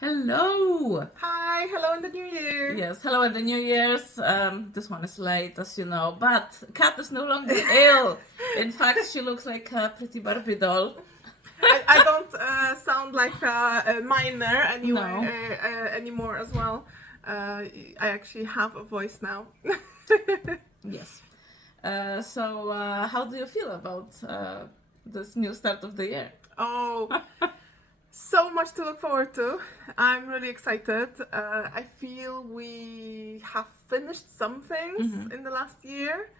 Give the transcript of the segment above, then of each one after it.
Hello! Hi, hello in the new year. Yes, hello in the New Year's. This one is late, as you know, but Kat is no longer ill. In fact, she looks like a pretty Barbie doll. I don't sound like a minor anyway, No. anymore as well. I actually have a voice now. Yes. So, how do you feel about this new start of the year? Oh, so much to look forward to. I'm really excited. I feel we have finished some things in the last year,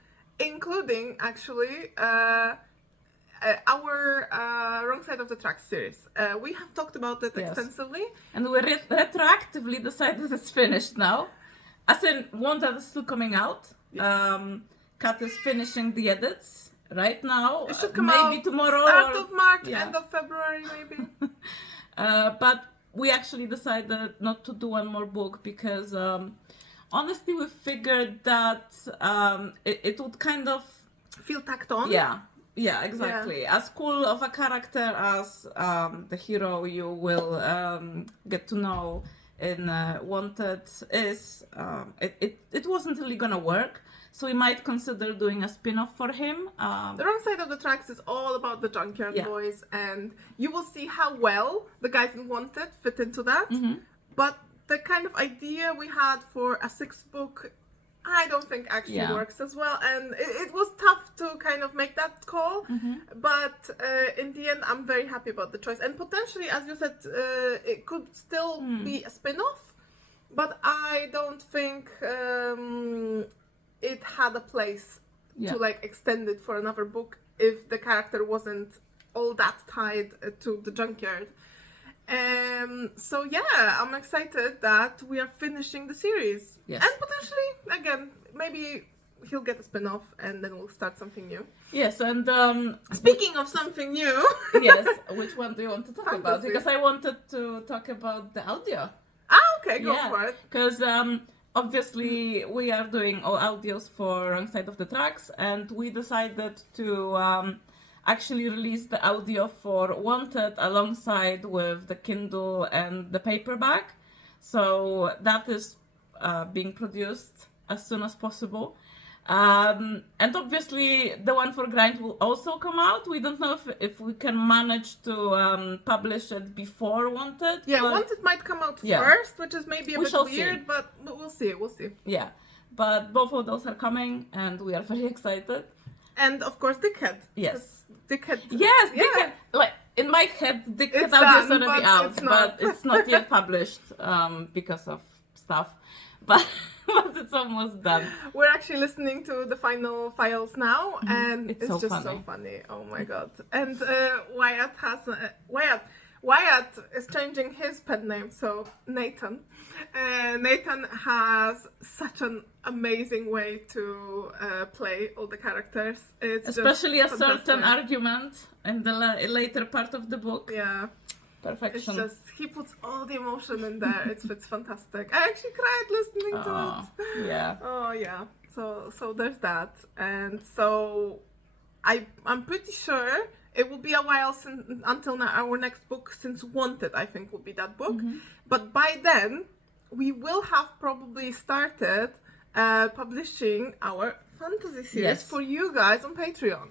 including actually our Wrong Side of the Tracks series. We have talked about it Yes. extensively. And we retroactively decided it's finished now. As in, one that is still coming out. Yes. Kat is finishing the edits right now. It should come maybe out tomorrow. start or- of March, yeah. end of February, maybe. But we actually decided not to do one more book because honestly we figured that it would kind of Feel tacked on. yeah, exactly. As cool of a character as the hero you will get to know in Wanted is, it wasn't really gonna work. So we might consider doing a spin-off for him. The Wrong Side of the Tracks is all about the Junkyard Yeah. Boys, and you will see how well the guys in Wanted fit into that. But the kind of idea we had for a sixth book, I don't think actually Yeah. works as well. And it was tough to kind of make that call. But in the end, I'm very happy about the choice. And potentially, as you said, it could still be a spin-off. But I don't think it had a place Yeah. to like extend it for another book if the character wasn't all that tied to the junkyard. So yeah, I'm excited that we are finishing the series. Yes. And potentially, again, maybe he'll get a spin-off and then we'll start something new. Yes, and Speaking of something new, yes, which one do you want to talk about? Fantasy. Because I wanted to talk about the audio. okay, go for it. Because obviously we are doing all audios for Wrong Side of the Tracks, and we decided to actually release the audio for Wanted alongside with the Kindle and the paperback. So that is being produced as soon as possible. And obviously the one for Grind will also come out. We don't know if we can manage to publish it before Wanted. Yeah, but, Wanted might come out Yeah. first, which is maybe a We bit shall weird, see. but we'll see, we'll see. Yeah, but both of those are coming and we are very excited. And of course, Dickhead. Yes. Dickhead. Yes, Yeah. Dickhead. Like in my head, Dickhead It's audio is done, already but out, it's not. but it's not yet published because of stuff. But it's almost done. We're actually listening to the final files now, and It's it's, so just funny. so funny. Oh my god! And Wyatt is changing his pen name, so Nathan. Nathan has such an amazing way to play all the characters. It's Especially a just certain fantastic. argument in the later part of the book. Yeah, it's Perfection. just he puts all the emotion in there. It's fantastic. I actually cried listening to Oh, it. yeah. Oh yeah. So there's that, and so I'm pretty sure it will be a while until our next book, since Wanted I think will be that book. But by then we will have probably started publishing our fantasy series Yes. for you guys on Patreon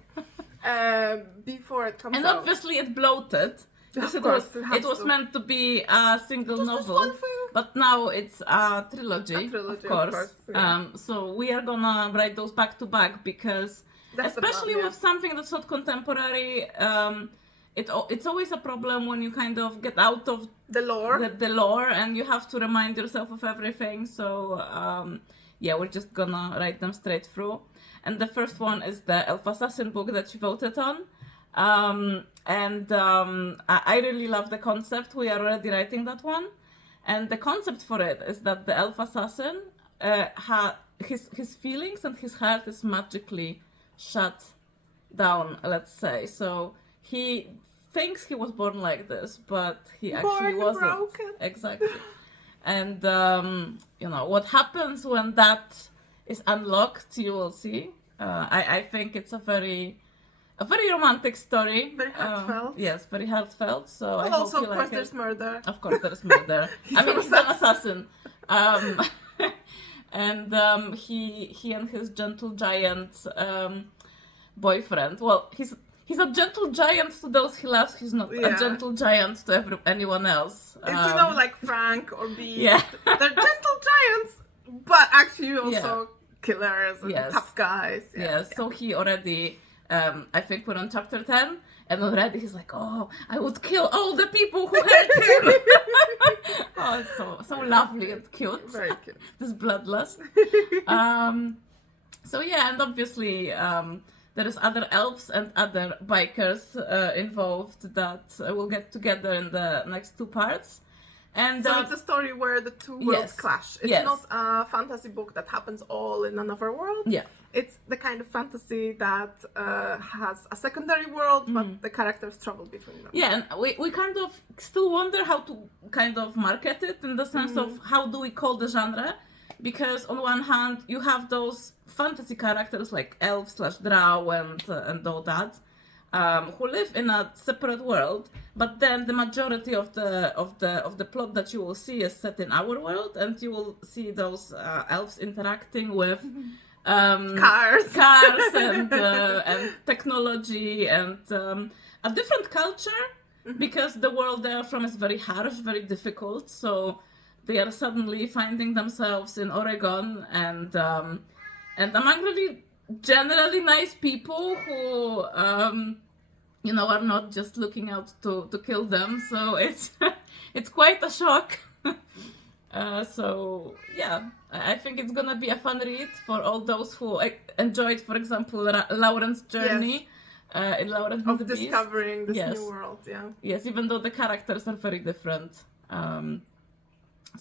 before it comes And out. obviously it bloated. Because Of course, it has it was to. meant to be a single Just this novel, one for you. but now it's a trilogy, A trilogy, of course. yeah. So we are gonna write those back to back because, That's the especially plan, yeah. with something that's not contemporary, it's always a problem when you kind of get out of The lore. the lore and you have to remind yourself of everything. So yeah, we're just gonna write them straight through. And the first one is the Elf Assassin book that you voted on. I really love the concept. We are already writing that one. And the concept for it is that the Elf Assassin, his feelings and his heart is magically shut down, let's say. So he thinks he was born like this, but he actually Born wasn't. broken. Exactly. And what happens when that is unlocked, you will see. I think it's a very a very romantic story. Very heartfelt. Yes, very heartfelt. So I But hope also, you of course, like there's it. murder. Of course, there's murder. He's I mean, an he's an assassin. And he and his gentle giant boyfriend. Well, he's a gentle giant to those he loves. He's not a Yeah. gentle giant to anyone else. It's, like Frank or Beast. Yeah. They're gentle giants, but actually also killers and Yes. tough guys. Yeah, so he already, I think we're on chapter 10, and already he's like, oh, I would kill all the people who hurt him. Oh, it's so lovely and cute. Very cute. This bloodlust. So yeah, and obviously there is other elves and other bikers involved that will get together in the next two parts. And So it's a story where the two worlds Yes. clash. It's Yes. not a fantasy book that happens all in another world. yeah. It's the kind of fantasy that has a secondary world, but the characters travel between them. Yeah, and we kind of still wonder how to kind of market it in the sense of how do we call the genre? Because on one hand, you have those fantasy characters like elf/drow and all that, who live in a separate world. But then the majority of the plot that you will see is set in our world, and you will see those elves interacting with. Cars. And technology and a different culture because the world they're from is very harsh, very difficult. So they are suddenly finding themselves in Oregon and among really generally nice people who are not just looking out to kill them. So it's quite a shock. So yeah, I think it's gonna be a fun read for all those who enjoyed, for example, Lauren's journey in Lauren Of the Beast. discovering this Yes. new world, yeah. Yes, even though the characters are very different.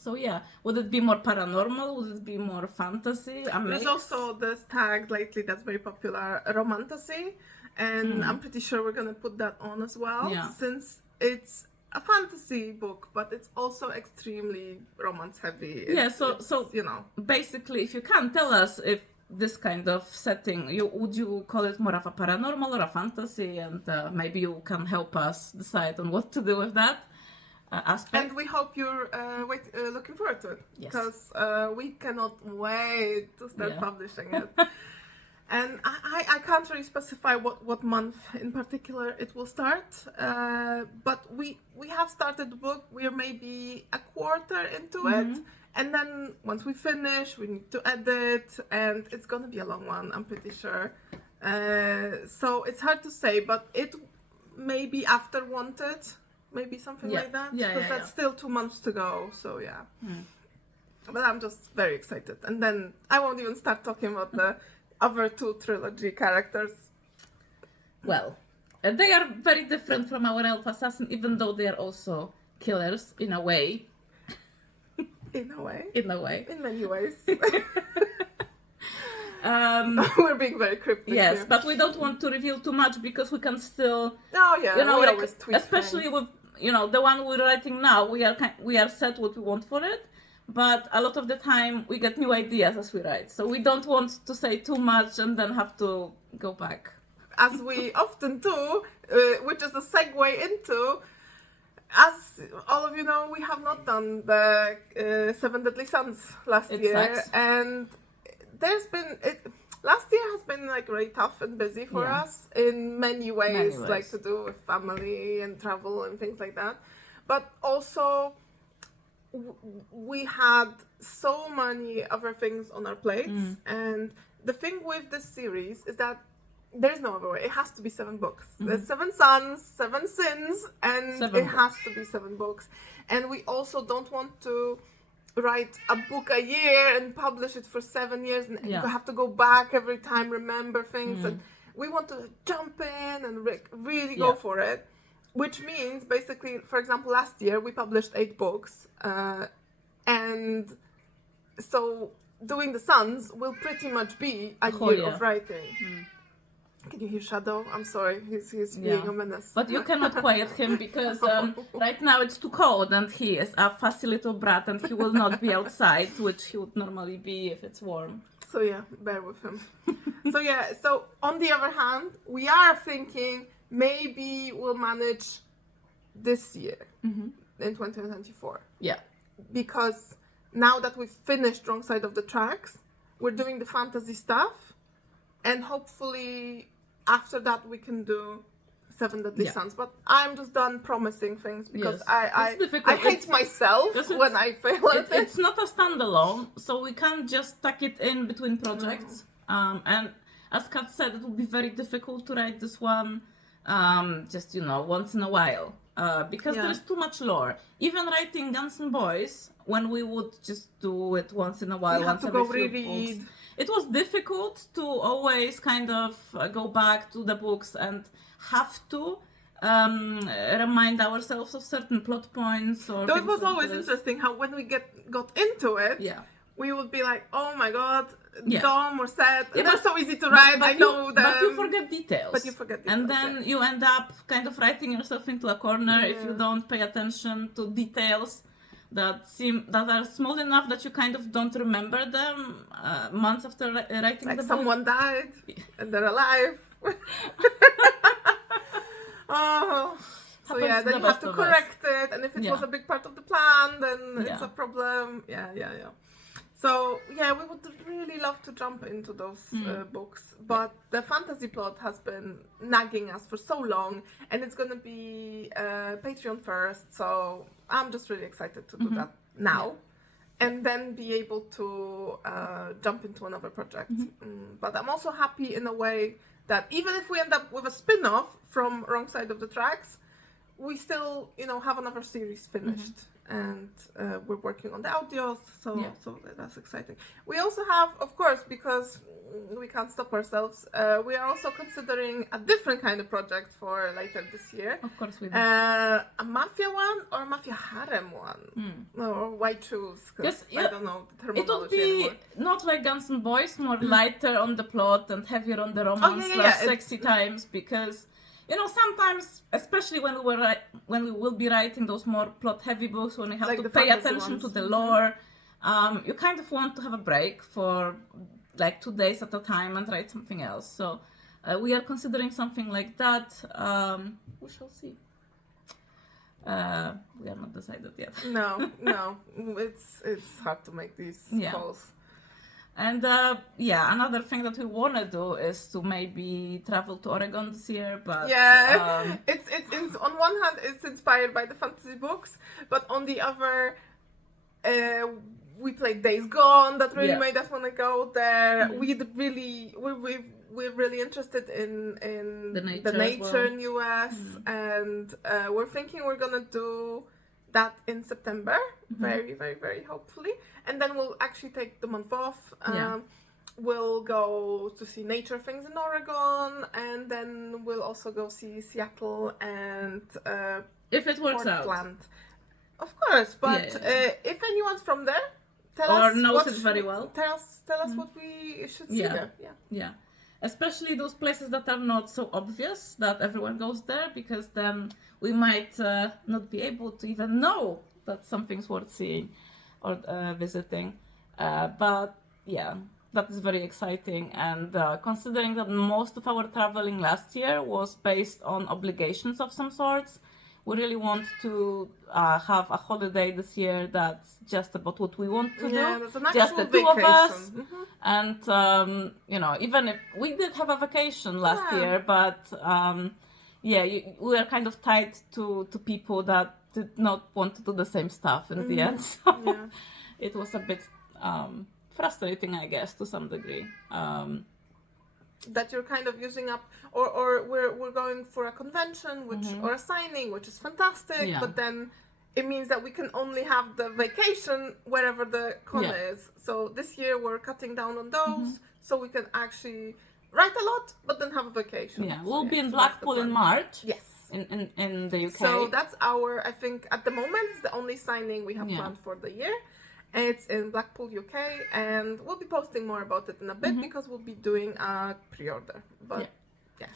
So yeah, would it be more paranormal? Would it be more fantasy? A mix? There's also this tag lately that's very popular, romantasy, and I'm pretty sure we're gonna put that on as well, Yeah. since it's a fantasy book, but it's also extremely romance heavy. So you know, basically, if you can tell us if this kind of setting, would you call it more of a paranormal or a fantasy, and maybe you can help us decide on what to do with that aspect. and we hope you're looking forward to it, Yes. because we cannot wait to start Yeah. publishing it. And I can't really specify what month in particular it will start, but we have started the book. We're maybe a quarter into it, and then once we finish, we need to edit, and it's gonna be a long one, I'm pretty sure. So it's hard to say, but it may be after Wanted, maybe something Yeah. like that, Yeah, because yeah, that's still 2 months to go. So yeah. But I'm just very excited, and then I won't even start talking about the other two trilogy characters. Well, they are very different from our elf assassin, even though they are also killers in a way. In a way. In a way. In many ways. We're being very cryptic Yes, here. but we don't want to reveal too much because we can still, Oh yeah, you know, we like, always tweak especially things. with, you know, the one we're writing now, we are set what we want for it, but a lot of the time we get new ideas as we write, so we don't want to say too much and then have to go back. As we often do, which is a segue into, as all of you know, we have not done the Seven Deadly Sons last It year, sucks. and last year has been like really tough and busy for Yeah. us in many ways, ways. like to do with family and travel and things like that. But also, we had so many other things on our plates, and the thing with this series is that there's no other way. It has to be 7 books. There's 7 sons, 7 sins, and 7 it books. has to be 7 books. And we also don't want to write a book a year and publish it for 7 years, and Yeah. you have to go back every time, remember things, and we want to jump in and really go Yeah. for it. Which means, basically, for example, last year we published 8 books, and so doing the Sons will pretty much be a whole year year. of writing. Can you hear Shadow? I'm sorry, he's being a menace. But you cannot quiet him because right now it's too cold and he is a fussy little brat and he will not be outside, which he would normally be if it's warm. So yeah, bear with him. So on the other hand, we are thinking maybe we'll manage this year in 2024. Yeah. Because now that we've finished Wrong Side of the Tracks, we're doing the fantasy stuff, and hopefully after that we can do Seven Deadly Sins. But I'm just done promising things because I hate myself when I fail at it. It's not a standalone, so we can't just tuck it in between projects. And as Kat said, it would be very difficult to write this one just, once in a while. Because there's too much lore. Even writing Guns N' Boys, when we would just do it once in a while, once every few books, it was difficult to always kind of go back to the books and have to remind ourselves of certain plot points. Or it was always interesting how when we got into it, we would be like, oh my god, Dom or Seth, they're so easy to write, I know them. But you forget details. And then you you end up kind of writing yourself into a corner if you don't pay attention to details that are small enough that you kind of don't remember them months after writing the book. Someone died and they're alive. So then you have to correct it, and if it was a big part of the plan, then it's a problem. So we would really love to jump into those books, but the fantasy plot has been nagging us for so long, and it's gonna be Patreon first. So I'm just really excited to do that now, and then be able to jump into another project. But I'm also happy in a way that even if we end up with a spin-off from Wrong Side of the Tracks, we still, have another series finished. And we're working on the audios, so that's exciting. We also have, of course, because we can't stop ourselves, we are also considering a different kind of project for later this year. Of course we do. A mafia one or a mafia harem one. Or why choose? Because I don't know the terminology it would be anymore. not like Guns N' Boys, more lighter on the plot and heavier on the romance sexy times, because sometimes, especially when we will be writing those more plot-heavy books, when we have to pay attention to the lore, you kind of want to have a break for like 2 days at a time and write something else. So we are considering something like that. We shall see. We are not decided yet. No, it's hard to make these calls. And another thing that we want to do is to maybe travel to Oregon this year, but it's on one hand it's inspired by the fantasy books, but on the other, we played Days Gone, that really made us want to go there. We're really interested in the nature in US, and we're thinking we're gonna do that in September, very, very, very hopefully, and then we'll actually take the month off. We'll go to see nature things in Oregon, and then we'll also go see Seattle and if it works Portland. Of course, but if anyone's from there, tell us knows it very well. Tell us what we should see there. Yeah. Especially those places that are not so obvious that everyone goes there, because then we might not be able to even know that something's worth seeing or visiting. But that is very exciting. And considering that most of our traveling last year was based on obligations of some sorts, we really want to have a holiday this year that's just about what we want to do. Just the two of us. And, even if we did have a vacation last year, but we are kind of tied to people that did not want to do the same stuff in the end. So it was a bit frustrating, I guess, to some degree. That you're kind of using up, or we're going for a convention, or a signing, which is fantastic, but then it means that we can only have the vacation wherever the con is. So this year we're cutting down on those, so we can actually write a lot, but then have a vacation. Yeah, we'll be in Blackpool in March. Yes. In the UK. So that's I think at the moment, it's the only signing we have planned for the year. It's in Blackpool, UK, and we'll be posting more about it in a bit because we'll be doing a pre-order. But